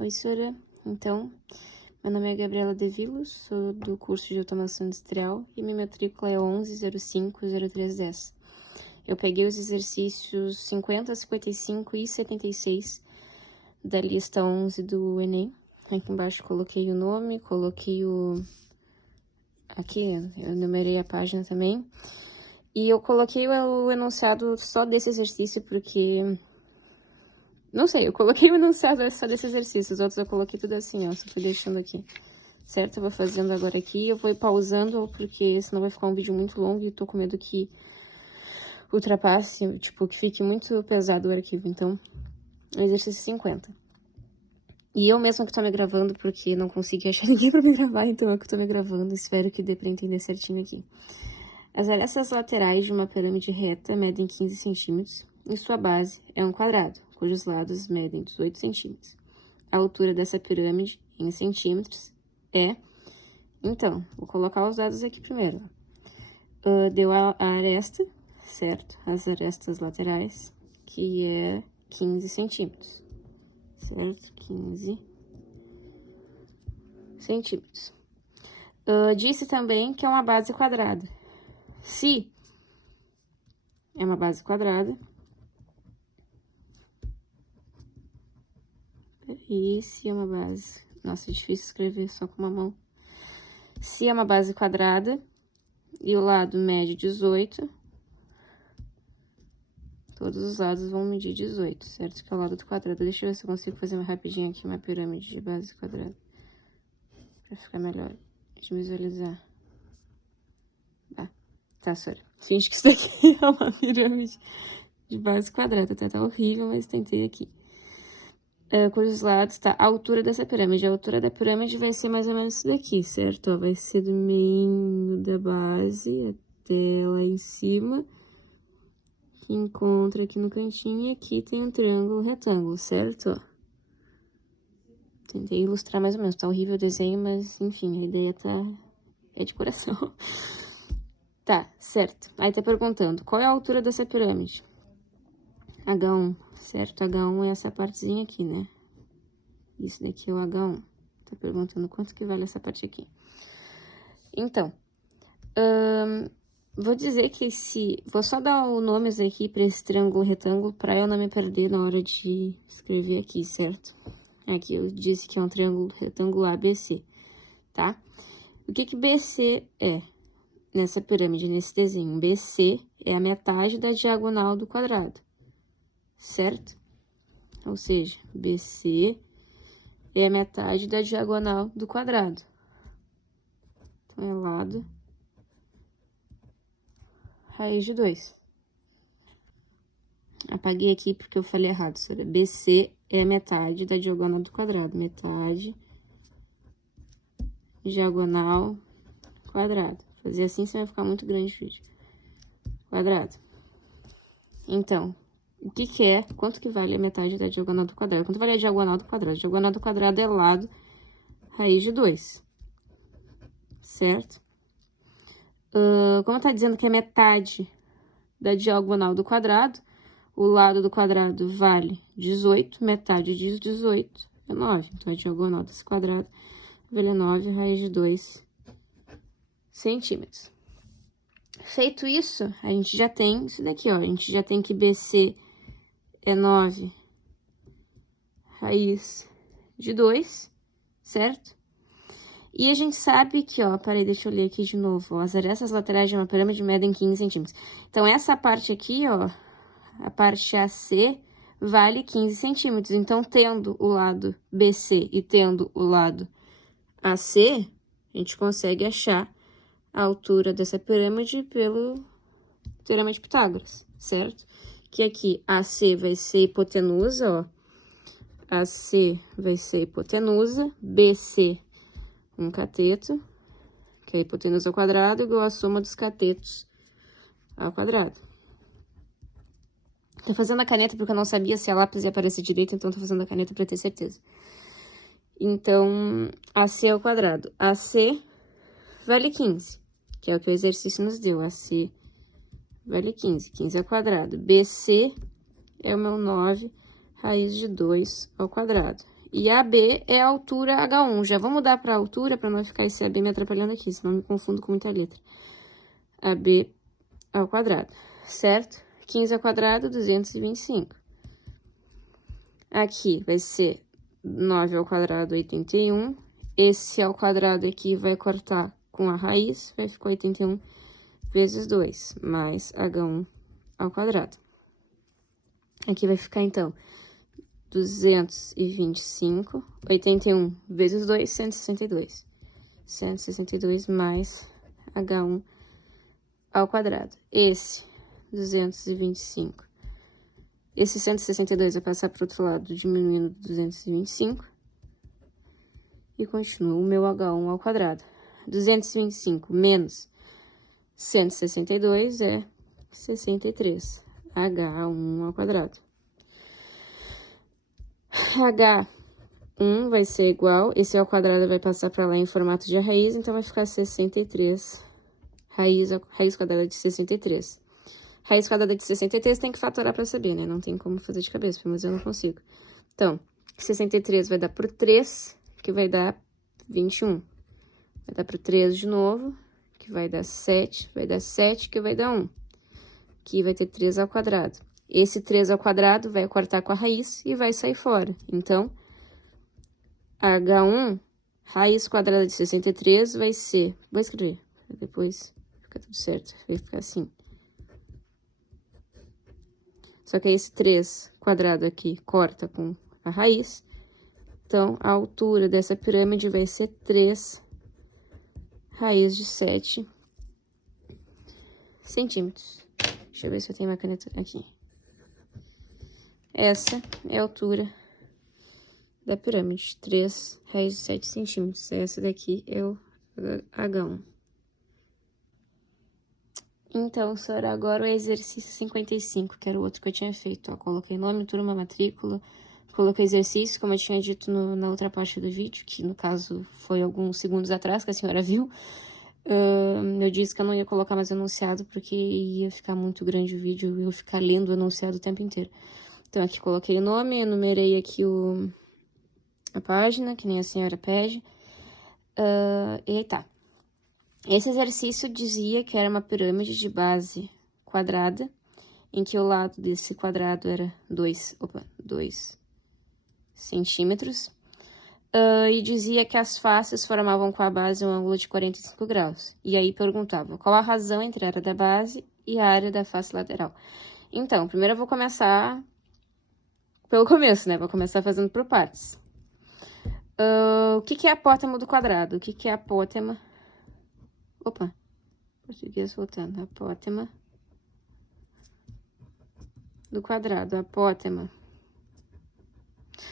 Oi, Sora. Então, meu nome é Gabriela Devilos, sou do curso de Automação Industrial e minha matrícula é 11050310. Eu peguei os exercícios 50, 55 e 76 da lista 11 do Enem. Aqui embaixo coloquei o nome, coloquei o... Aqui eu numerei a página também. E eu coloquei o enunciado só desse exercício porque... Não sei, eu coloquei o enunciado só desse exercício, os outros eu coloquei tudo assim, ó, só fui deixando aqui, certo? Eu vou fazendo agora aqui, eu vou ir pausando, porque senão vai ficar um vídeo muito longo e tô com medo que ultrapasse, tipo, que fique muito pesado o arquivo, então, exercício 50. E eu mesma que tô me gravando, porque não consegui achar ninguém pra me gravar, então eu que tô me gravando, espero que dê pra entender certinho aqui. As arestas laterais de uma pirâmide reta medem 15 centímetros e sua base é um quadrado, cujos lados medem 18 centímetros. A altura dessa pirâmide, em centímetros, é... Então, vou colocar os dados aqui primeiro. Deu a aresta, certo? As arestas laterais, que é 15 centímetros, certo? 15 centímetros. Disse também que é uma base quadrada. Se é uma base quadrada, e se é uma base... Nossa, é difícil escrever só com uma mão. Se é uma base quadrada e o lado mede 18, todos os lados vão medir 18, certo? Que é o lado do quadrado. Deixa eu ver se eu consigo fazer rapidinho aqui uma pirâmide de base quadrada. Pra ficar melhor de visualizar. Tá, Sora. Finge que isso daqui é uma pirâmide de base quadrada. Tá horrível, mas tentei aqui. Cujos lados tá a altura dessa pirâmide. A altura da pirâmide vai ser mais ou menos isso daqui, certo? Ó, vai ser do meio da base até lá em cima, que encontra aqui no cantinho, e aqui tem um triângulo retângulo, certo? Ó. Tentei ilustrar mais ou menos, tá horrível o desenho, mas enfim, a ideia é de coração. Tá, certo. Aí tá perguntando, qual é a altura dessa pirâmide? H1, certo? H1 é essa partezinha aqui, né? Isso daqui é o H1. Tá perguntando quanto que vale essa parte aqui. Então, vou dizer que vou só dar os nomes aqui para esse triângulo retângulo, para eu não me perder na hora de escrever aqui, certo? Aqui eu disse que é um triângulo retângulo ABC, tá? O que BC é nessa pirâmide, nesse desenho? BC é a metade da diagonal do quadrado, certo? Ou seja, BC é a metade da diagonal do quadrado. Então, é lado raiz de 2. Apaguei aqui porque eu falei errado, senhora. BC é a metade da diagonal do quadrado. Metade, diagonal, quadrado. Fazer assim, senão vai ficar muito grande o vídeo. Quadrado. Então, o que é? Quanto que vale a metade da diagonal do quadrado? Quanto vale a diagonal do quadrado? A diagonal do quadrado é lado raiz de 2. Certo? Como tá dizendo que é metade da diagonal do quadrado, o lado do quadrado vale 18, metade de 18 é 9. Então, a diagonal desse quadrado vale 9 raiz de 2 centímetros. Feito isso, a gente já tem isso daqui, ó. A gente já tem que BC é 9 raiz de 2, certo? E a gente sabe que, ó, peraí, deixa eu ler aqui de novo. Ó, as arestas laterais de uma pirâmide medem 15 centímetros. Então, essa parte aqui, ó, a parte AC vale 15 centímetros. Então, tendo o lado BC e tendo o lado AC, a gente consegue achar a altura dessa pirâmide pelo Teorema de Pitágoras, certo? Que aqui AC vai ser hipotenusa, ó. AC vai ser hipotenusa, BC um cateto, que é a hipotenusa ao quadrado, igual a soma dos catetos ao quadrado. Tô fazendo a caneta porque eu não sabia se a lápis ia aparecer direito, então tô fazendo a caneta pra ter certeza. Então, AC ao quadrado. AC vale 15, que é o que o exercício nos deu. AC vale 15, 15 ao quadrado. BC é o meu 9 raiz de 2 ao quadrado. E AB é a altura H1. Já vou mudar para a altura para não ficar esse AB me atrapalhando aqui, senão me confundo com muita letra. AB ao quadrado, certo? 15 ao quadrado, 225. Aqui vai ser 9 ao quadrado, 81. Esse ao quadrado aqui vai cortar com a raiz, vai ficar 81 vezes 2, mais H1 ao quadrado. Aqui vai ficar, então, 225, 81 vezes 2, 162. 162 mais H1 ao quadrado. Esse, 225. Esse 162 vai passar para o outro lado, diminuindo 225. E continua o meu H1 ao quadrado. 225 menos 162 é 63. H1 ao quadrado. H1 vai ser igual, esse ao quadrado vai passar para lá em formato de raiz, então vai ficar 63. Raiz quadrada de 63. Raiz quadrada de 63 tem que fatorar para saber, né? Não tem como fazer de cabeça, mas eu não consigo. Então, 63 vai dar por 3, que vai dar 21. Vai dar por 3 de novo, que vai dar 7. Vai dar 7, que vai dar 1. Aqui vai ter 3 ao quadrado. Esse 3 ao quadrado vai cortar com a raiz e vai sair fora. Então, H1, raiz quadrada de 63, vai ser... Vou escrever, depois fica tudo certo. Vai ficar assim. Só que esse 3 quadrado aqui corta com a raiz. Então, a altura dessa pirâmide vai ser 3 raiz de 7 centímetros. Deixa eu ver se eu tenho uma caneta aqui. Essa é a altura da pirâmide, 3 raiz de 7 centímetros. Essa daqui é o H1. Então, senhora, agora o exercício 55, que era o outro que eu tinha feito. Ó, coloquei nome, turma, matrícula, coloquei exercício, como eu tinha dito na outra parte do vídeo, que no caso foi alguns segundos atrás que a senhora viu. Eu disse que eu não ia colocar mais anunciado, porque ia ficar muito grande o vídeo, eu ficar lendo o anunciado o tempo inteiro. Então, aqui coloquei o nome, enumerei aqui a página, que nem a senhora pede. E tá. Esse exercício dizia que era uma pirâmide de base quadrada, em que o lado desse quadrado era 2 centímetros. E dizia que as faces formavam com a base um ângulo de 45 graus. E aí perguntava qual a razão entre a área da base e a área da face lateral. Então, primeiro eu vou começar pelo começo, né? Vou começar fazendo por partes. O que é apótema do quadrado? O que é apótema? Opa, português voltando. Apótema do quadrado. Apótema.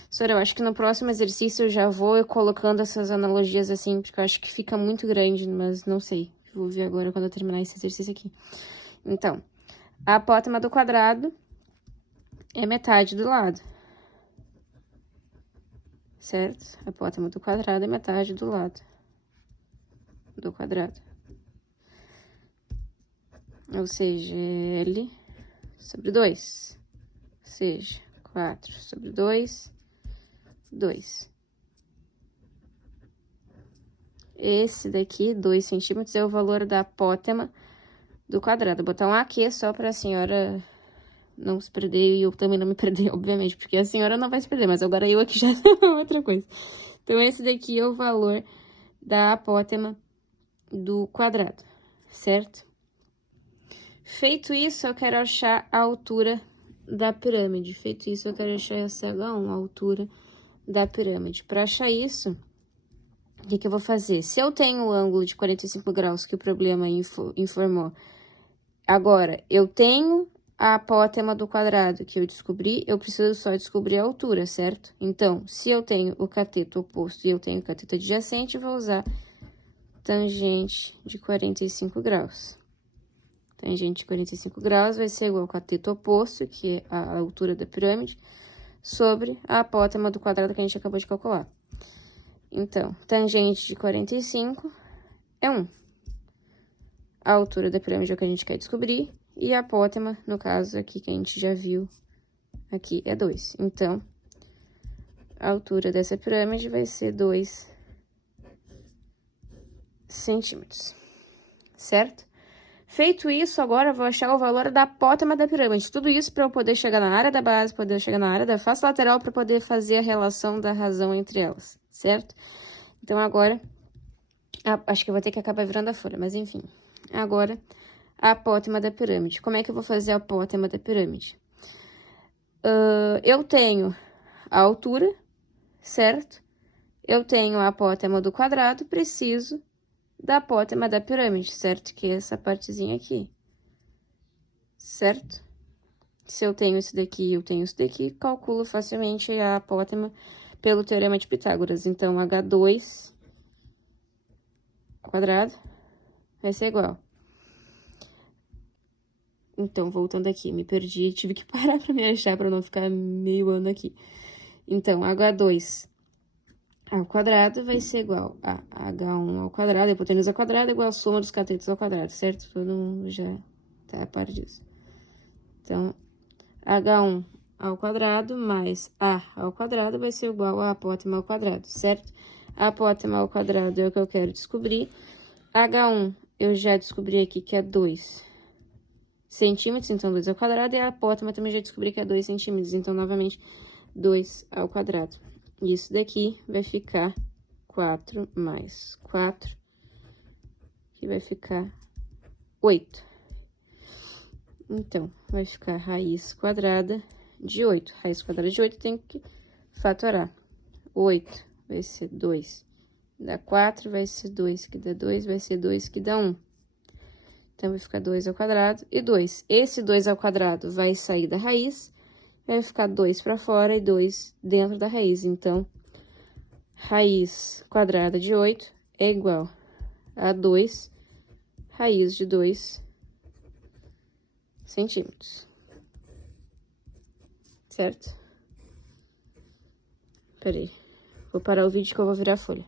Senhora, eu acho que no próximo exercício eu já vou colocando essas analogias assim, porque eu acho que fica muito grande, mas não sei. Vou ver agora quando eu terminar esse exercício aqui. Então, a apótema do quadrado é metade do lado. Certo? A apótema do quadrado é metade do lado do quadrado. Ou seja, L sobre 2. Ou seja, 4 sobre 2, 2. Esse daqui, 2 centímetros, é o valor da apótema do quadrado. Vou botar um aqui só para a senhora não se perder e eu também não me perder, obviamente, porque a senhora não vai se perder, mas agora eu aqui já é outra coisa. Então, esse daqui é o valor da apótema do quadrado, certo? Feito isso, eu quero achar a altura da pirâmide. Feito isso, eu quero achar essa H1, a altura da pirâmide. Para achar isso, o que eu vou fazer? Se eu tenho o ângulo de 45 graus que o problema informou, agora, eu tenho a apótema do quadrado que eu descobri, eu preciso só descobrir a altura, certo? Então, se eu tenho o cateto oposto e eu tenho o cateto adjacente, eu vou usar tangente de 45 graus. Tangente de 45 graus vai ser igual ao cateto oposto, que é a altura da pirâmide, sobre a apótema do quadrado que a gente acabou de calcular. Então, tangente de 45 é 1. A altura da pirâmide é o que a gente quer descobrir, e a apótema, no caso aqui que a gente já viu, aqui é 2. Então, A altura dessa pirâmide vai ser 2 centímetros, certo? Feito isso, agora eu vou achar o valor da apótema da pirâmide. Tudo isso para eu poder chegar na área da base, poder chegar na área da face lateral, para poder fazer a relação da razão entre elas, certo? Então, agora, acho que eu vou ter que acabar virando a folha, mas enfim. Agora, a apótema da pirâmide. Como é que eu vou fazer a apótema da pirâmide? Eu tenho a altura, certo? Eu tenho a apótema do quadrado, preciso da apótema da pirâmide, certo? Que é essa partezinha aqui, certo? Se eu tenho isso daqui, eu tenho isso daqui, calculo facilmente a apótema pelo teorema de Pitágoras. Então, H2 quadrado vai ser igual. Então, voltando aqui, me perdi, tive que parar para me achar, para não ficar meio ano aqui. Então, H2 ao quadrado vai ser igual a H1 ao quadrado, a hipotenusa ao quadrado é igual a soma dos catetos ao quadrado, certo? Todo mundo já tá a par disso. Então, H1 ao quadrado mais A ao quadrado vai ser igual a apótema ao quadrado, certo? A apótema ao quadrado é o que eu quero descobrir. H1 eu já descobri aqui que é 2 centímetros, então 2 ao quadrado, e a apótema também já descobri que é 2 centímetros, então, novamente, 2 ao quadrado. Isso daqui vai ficar 4 mais 4, que vai ficar 8. Então, vai ficar raiz quadrada de 8. Raiz quadrada de 8 tem que fatorar. 8 vai ser 2, dá 4, vai ser 2, que dá 2, vai ser 2, que dá 1. Então, vai ficar 2 ao quadrado e 2. Esse 2 ao quadrado vai sair da raiz, vai ficar 2 para fora e 2 dentro da raiz. Então, raiz quadrada de 8 é igual a 2 raiz de 2 centímetros. Certo? Peraí. Vou parar o vídeo que eu vou virar a folha.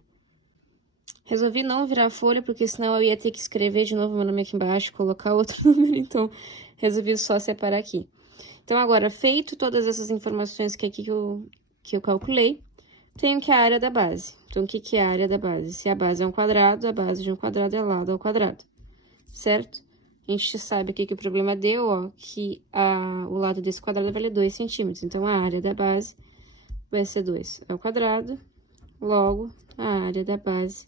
Resolvi não virar a folha, porque senão eu ia ter que escrever de novo meu nome aqui embaixo, colocar outro número, então resolvi só separar aqui. Então, agora, feito todas essas informações que aqui que eu calculei, tenho que a área da base. Então, o que é a área da base? Se a base é um quadrado, a base de um quadrado é lado ao quadrado, certo? A gente sabe aqui que o problema deu, ó, que o lado desse quadrado vai valer 2 centímetros. Então, a área da base vai ser 2 ao quadrado, logo, a área da base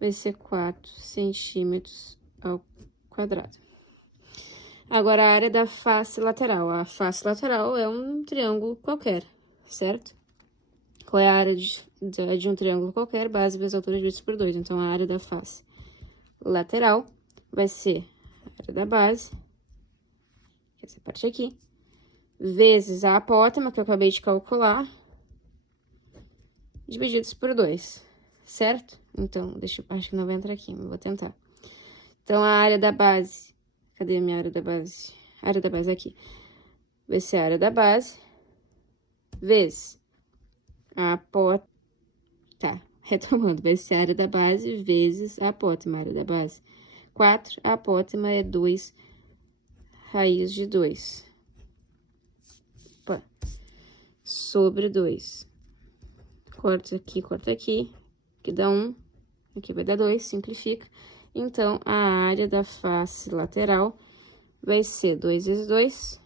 vai ser 4 centímetros ao quadrado. Agora, a área da face lateral. A face lateral é um triângulo qualquer, certo? Qual é a área de um triângulo qualquer? Base vezes altura dividido por 2. Então, a área da face lateral vai ser a área da base, que é essa parte aqui, vezes a apótema, que eu acabei de calcular, divididos por 2, certo? Então, acho que não vai entrar aqui, mas vou tentar. Então, a área da base, cadê a minha área da base? A área da base aqui. Vai ser a área da base, vezes a apótema, tá, retomando, vai ser a área da base vezes a apótema, a área da base. 4, a apótema é 2 raiz de 2. Opa. Sobre 2. Corta aqui, que dá 1. Aqui vai dar 2, simplifica. Então, a área da face lateral vai ser 2 vezes 2,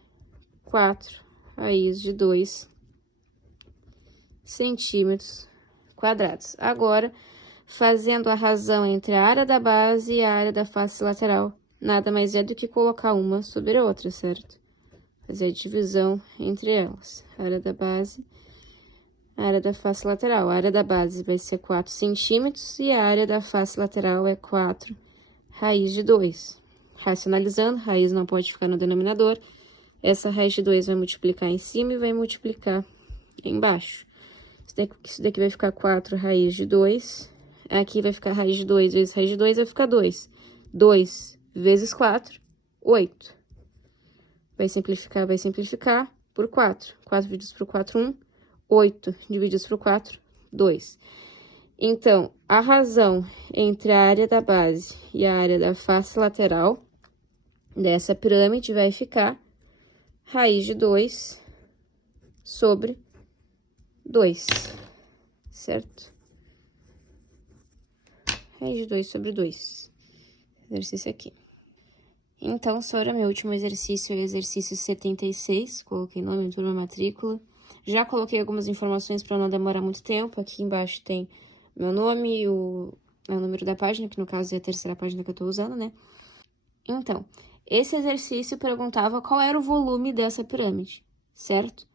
4 raiz de 2 centímetros quadrados. Agora, fazendo a razão entre a área da base e a área da face lateral, nada mais é do que colocar uma sobre a outra, certo? Fazer a divisão entre elas. A área da base, a área da face lateral. A área da base vai ser 4 centímetros e a área da face lateral é 4 raiz de 2. Racionalizando, raiz não pode ficar no denominador. Essa raiz de 2 vai multiplicar em cima e vai multiplicar embaixo. Isso daqui vai ficar 4 raiz de 2. Aqui vai ficar raiz de 2 vezes raiz de 2, vai ficar 2. 2 vezes 4, 8. Vai simplificar por 4. 4 divididos por 4, 1. 8 divididos por 4, 2. Então, a razão entre a área da base e a área da face lateral dessa pirâmide vai ficar raiz de 2 sobre 2, certo? Raiz de 2 sobre 2. Exercício aqui. Então, Sora, meu último exercício é o exercício 76. Coloquei nome, turma, matrícula. Já coloquei algumas informações para não demorar muito tempo. Aqui embaixo tem meu nome e o número da página, que no caso é a terceira página que eu estou usando, né? Então, esse exercício perguntava qual era o volume dessa pirâmide, certo?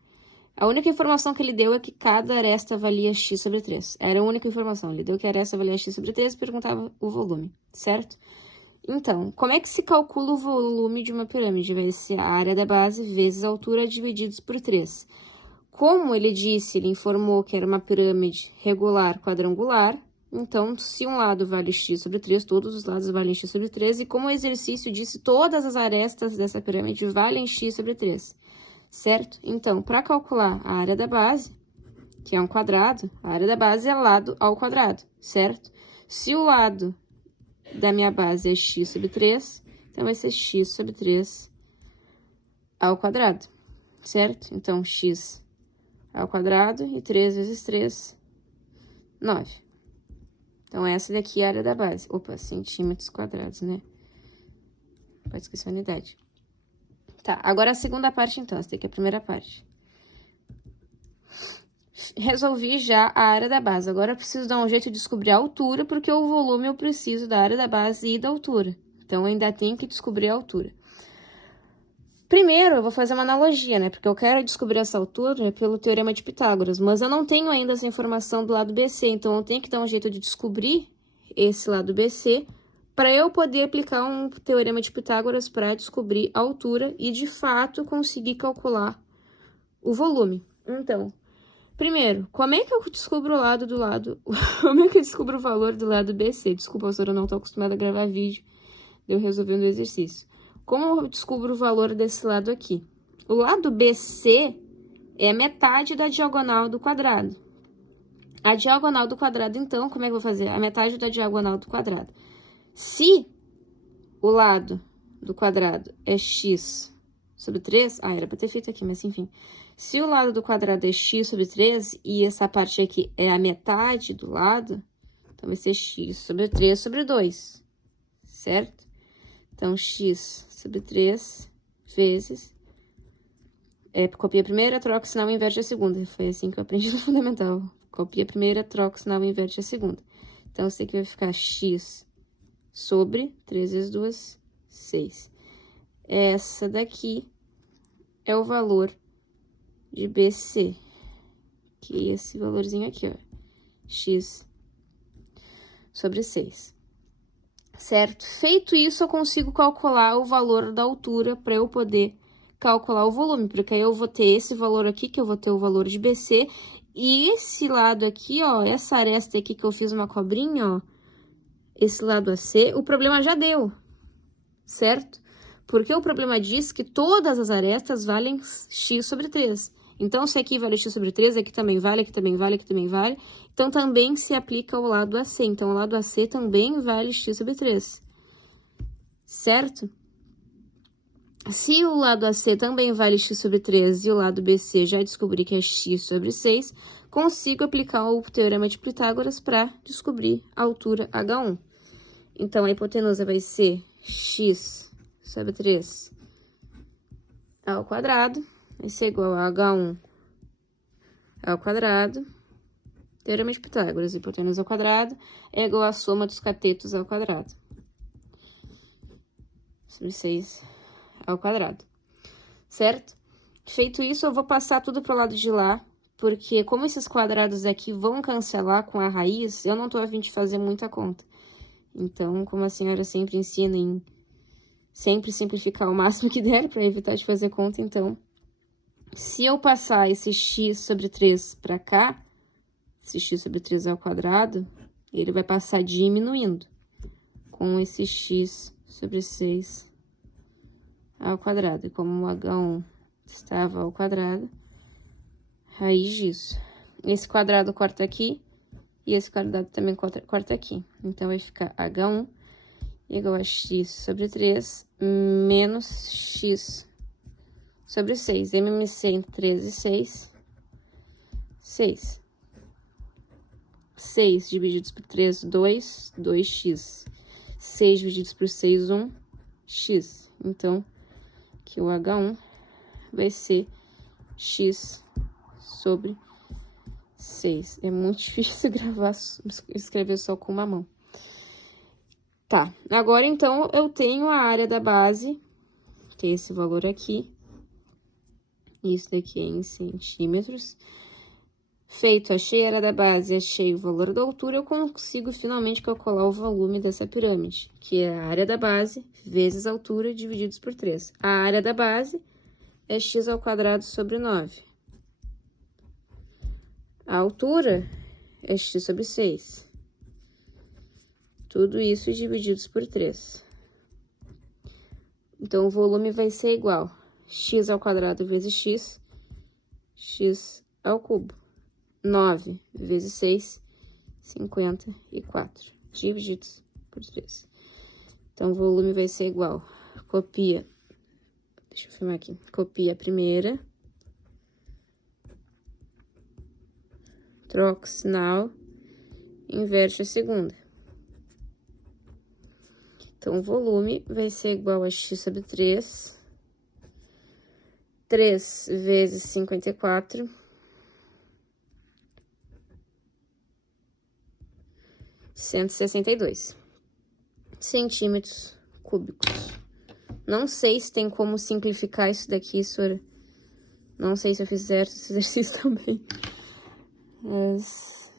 A única informação que ele deu é que cada aresta valia x sobre 3. Era a única informação. Ele deu que a aresta valia x sobre 3 e perguntava o volume, certo? Então, como é que se calcula o volume de uma pirâmide? Vai ser a área da base vezes a altura divididos por 3. Como ele disse, ele informou que era uma pirâmide regular quadrangular, então, se um lado vale x sobre 3, todos os lados valem x sobre 3, e como o exercício disse, todas as arestas dessa pirâmide valem x sobre 3, certo? Então, para calcular a área da base, que é um quadrado, a área da base é lado ao quadrado, certo? Se o lado da minha base é x sobre 3, então vai ser x sobre 3 ao quadrado, certo? Então, x ao quadrado e 3 vezes 3, 9. Então, essa daqui é a área da base. Opa, centímetros quadrados, né? Pode esquecer a unidade. Tá, agora a segunda parte, então. Essa daqui é a primeira parte. Resolvi já a área da base. Agora eu preciso dar um jeito de descobrir a altura, porque o volume eu preciso da área da base e da altura. Então, eu ainda tenho que descobrir a altura. Primeiro, eu vou fazer uma analogia, né? Porque eu quero descobrir essa altura pelo Teorema de Pitágoras, mas eu não tenho ainda essa informação do lado BC, então eu tenho que dar um jeito de descobrir esse lado BC para eu poder aplicar um Teorema de Pitágoras para descobrir a altura e, de fato, conseguir calcular o volume. Então, primeiro, como é que eu descubro o lado do lado... como é que eu descubro o valor do lado BC? Desculpa, eu não estou acostumada a gravar vídeo, eu resolvendo o exercício. Como eu descubro o valor desse lado aqui? O lado BC é a metade da diagonal do quadrado. A diagonal do quadrado, então, como é que eu vou fazer? A metade da diagonal do quadrado. Se o lado do quadrado é x sobre 3... Ah, era para ter feito aqui, mas enfim. Se o lado do quadrado é x sobre 3 e essa parte aqui é a metade do lado, então vai ser x sobre 3 sobre 2, certo? Então, x sobre 3 vezes... copia a primeira, troca o sinal e inverte a segunda. Foi assim que eu aprendi no fundamental. Copia a primeira, troca o sinal e inverte a segunda. Então, isso aqui vai ficar x sobre 3 vezes 2, 6. Essa daqui é o valor de BC, que é esse valorzinho aqui, ó. X sobre 6. Certo? Feito isso, eu consigo calcular o valor da altura para eu poder calcular o volume, porque aí eu vou ter esse valor aqui, que eu vou ter o valor de BC, e esse lado aqui, ó, essa aresta aqui que eu fiz uma cobrinha, ó, esse lado AC, o problema já deu, certo? Porque o problema diz que todas as arestas valem x sobre 3. Então, se aqui vale x sobre 3, aqui também vale, aqui também vale, aqui também vale. Então, também se aplica ao lado AC. Então, o lado AC também vale x sobre 3. Certo? Se o lado AC também vale x sobre 3 e o lado BC já descobri que é x sobre 6, consigo aplicar o Teorema de Pitágoras para descobrir a altura H1. Então, a hipotenusa vai ser x sobre 3 ao quadrado, vai ser igual a H1 ao quadrado. Teorema de Pitágoras, hipotenusa ao quadrado, é igual à soma dos catetos ao quadrado. Sobre 6 ao quadrado. Certo? Feito isso, eu vou passar tudo para o lado de lá, porque como esses quadrados aqui vão cancelar com a raiz, eu não tô a fim de fazer muita conta. Então, como a senhora sempre ensina em sempre simplificar o máximo que der para evitar de fazer conta, então, se eu passar esse x sobre 3 para cá, esse x sobre 3 ao quadrado, ele vai passar diminuindo com esse x sobre 6 ao quadrado. E como o H1 estava ao quadrado, raiz disso. Esse quadrado corta aqui e esse quadrado também corta aqui. Então, vai ficar H1 igual a x sobre 3 menos x sobre 6. MMC entre 3 e 6, 6. 6 divididos por 3, 2, 2x. 6 divididos por 6, 1, x. Então, aqui o H1 vai ser x sobre 6. É muito difícil escrever só com uma mão. Tá, agora então eu tenho a área da base, que é esse valor aqui. Isso daqui é em centímetros. Feito, achei a área da base, achei o valor da altura, eu consigo finalmente calcular o volume dessa pirâmide, que é a área da base vezes a altura divididos por 3. A área da base é x ao quadrado sobre 9. A altura é x sobre 6. Tudo isso divididos por 3. Então, o volume vai ser igual x ao quadrado vezes x ao cubo. 9 vezes 6, 54, divididos por 3. Então, o volume vai ser igual. Copia. Deixa eu filmar aqui. Copia a primeira. Troca o sinal. Inverte a segunda. Então, o volume vai ser igual a x sobre 3. 3 vezes 54. 162 centímetros cúbicos. Não sei se tem como simplificar isso daqui, Sora. Não sei se eu fizer esse exercício também. Mas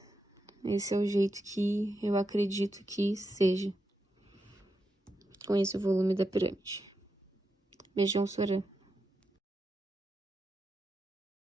esse é o jeito que eu acredito que seja. Com esse volume da pirâmide. Beijão, Sora.